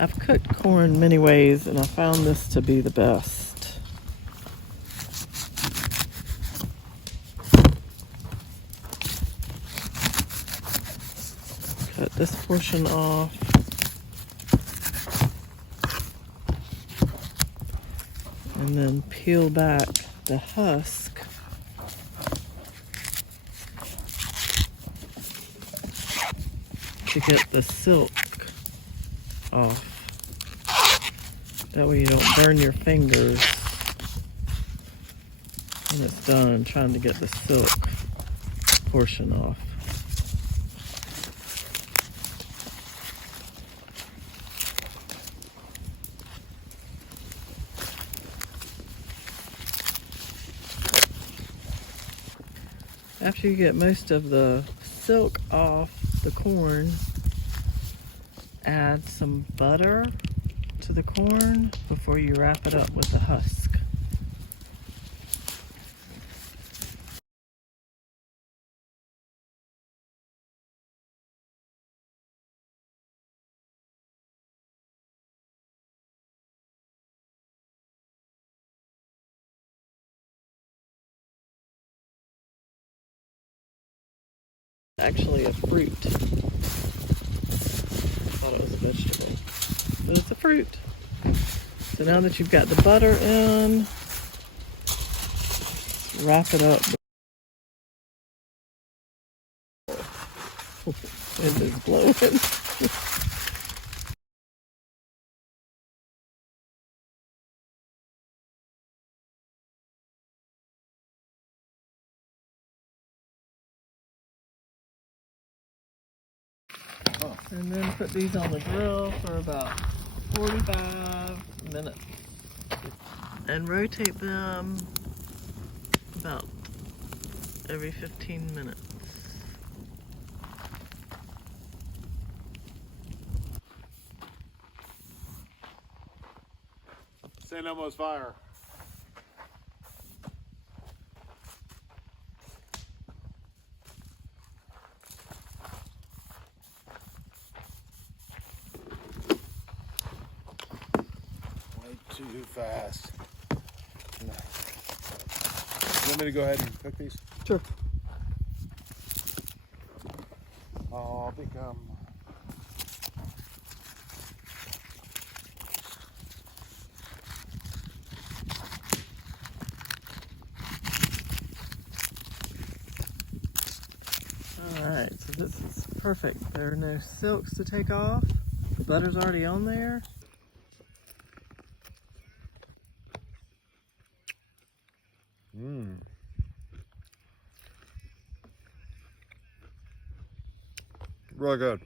I've cooked corn many ways, and I found this to be the best. Cut this portion off. And then peel back the husk. To get the silk off. That way you don't burn your fingers when it's done trying to get the silk portion off. After you get most of the silk off the corn, add some butter to the corn before you wrap it up with the husk. Actually a fruit. I thought it was a vegetable, but it's a fruit. So now that you've got the butter in, wrap it up. It is blowing. And then put these on the grill for about 45 minutes. And rotate them about every 15 minutes. San Elmo's fire. Way too fast. No. You want me to go ahead and cook these? Sure. I'll become. Alright, so this is perfect. There are no silks to take off. The butter's already on there. Really good.